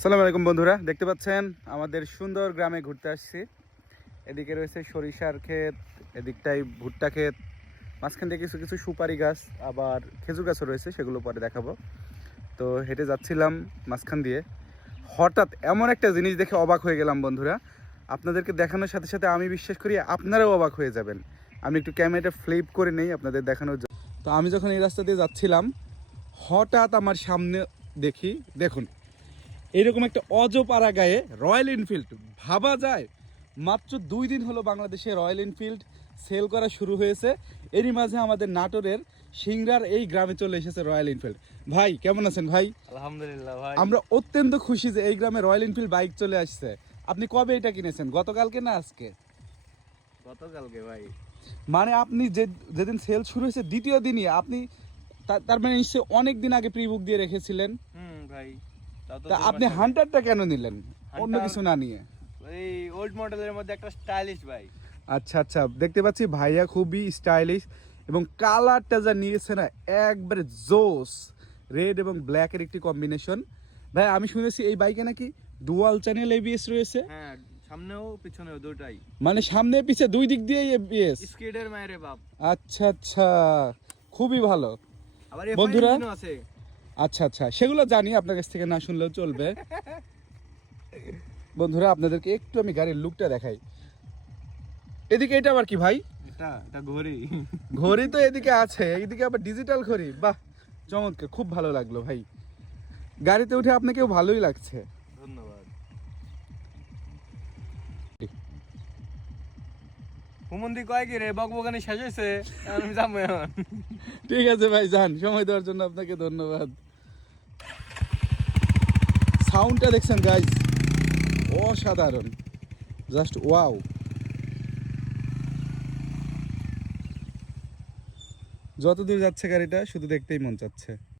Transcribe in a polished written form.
আসসালামু আলাইকুম বন্ধুরা, দেখতে পাচ্ছেন আমাদের সুন্দর গ্রামে ঘুরতে আসছি। এদিকে রয়েছে সরিষার ক্ষেত, এদিকটাই ভুট্টা ক্ষেত, মাঝখান দিয়ে কিছু কিছু সুপারি গাছ, আবার খেজুর গাছও রয়েছে, সেগুলো পরে দেখাবো। তো হেঁটে যাচ্ছিলাম মাঝখান দিয়ে, হঠাৎ এমন একটা জিনিস দেখে অবাক হয়ে গেলাম বন্ধুরা। আপনাদেরকে দেখানোর সাথে সাথে আমি বিশ্বাস করি আপনারাও অবাক হয়ে যাবেন। আমি একটু ক্যামেরাটা ফ্লিপ করে নেই আপনাদের দেখানোর জন্য। তো আমি যখন এই রাস্তা দিয়ে যাচ্ছিলাম, হঠাৎ আমার সামনে দেখি, দেখুন এরকম একটা অজপাড়া গায়ে রয়্যাল এনফিল্ড। ভাবা যায় মাত্র 2 দিন হলো বাংলাদেশে রয়্যাল এনফিল্ড সেল করা শুরু হয়েছে। এরই মাঝে আমাদের নাটোরের সিংড়ার এই গ্রামে চলে এসেছে রয়্যাল এনফিল্ড। ভাই কেমন আছেন ভাই? আলহামদুলিল্লাহ ভাই। আমরা অত্যন্ত খুশি যে এই গ্রামে রয়্যাল এনফিল্ড বাইক চলে আসছে। আপনি কবে এটা কিনেছেন, গতকালকে না আজকে? গতকালকে ভাই। মানে আপনি যেদিন সেল শুরু হয়েছে দ্বিতীয় দিনই আপনি তার মানে নিশ্চয়ই অনেক দিন আগে প্রি বুক দিয়ে রেখেছিলেন। ভাই। তা আপনি হান্টারটা কেন নিলেন অন্য Hunter- কিছু না নিয়ে? এই ওল্ড মডেলের মধ্যে একটা স্টাইলিশ বাইক। আচ্ছা আচ্ছা, দেখতে পাচ্ছি ভাইয়া খুবই স্টাইলিশ এবং কালারটা যা নিয়েছে না একবারে জোস। রেড এবং ব্ল্যাকের একটি কম্বিনেশন। ভাই আমি শুনেছি এই বাইকে নাকি ডুয়াল চ্যানেল এবিএস রয়েছে। হ্যাঁ, সামনেও পিছনেও দুটাই। মানে সামনে পিছে দুই দিক দিয়েই এবিএস। স্কিডের মায়েরে বাপ। আচ্ছা আচ্ছা, খুবই ভালো আবার বন্ধুরা। এফআই আছে। আচ্ছা আচ্ছা, সেগুলো জানি, আপনার কাছ থেকে না শুনলেও চলবে। বন্ধুরা আপনাদেরকে একটু আমি গাড়ির লুকটা দেখাই। এদিকে এটা আবার কি ভাই? এটা ঘড়ি। ঘড়ি তো এদিকে আছে, এইদিকে আবার ডিজিটাল ঘড়ি। বাহ, চমৎকার, খুব ভালো লাগলো ভাই। গাড়িতে উঠে আপনাকেও ভালোই লাগছে। ধন্যবাদ। হুমন্দি কয় কি রে, বকবকানি শেষ হয়েছে, আমি যাবো এখন। ঠিক আছে ভাই, যান। সময় দেওয়ার জন্য আপনাকে ধন্যবাদ। সাউন্ডটা দেখছেন গাইজ, অসাধারণ, জাস্ট ওয়াও। যত দূর যাচ্ছে গাড়িটা শুধু দেখতেই মন চাচ্ছে।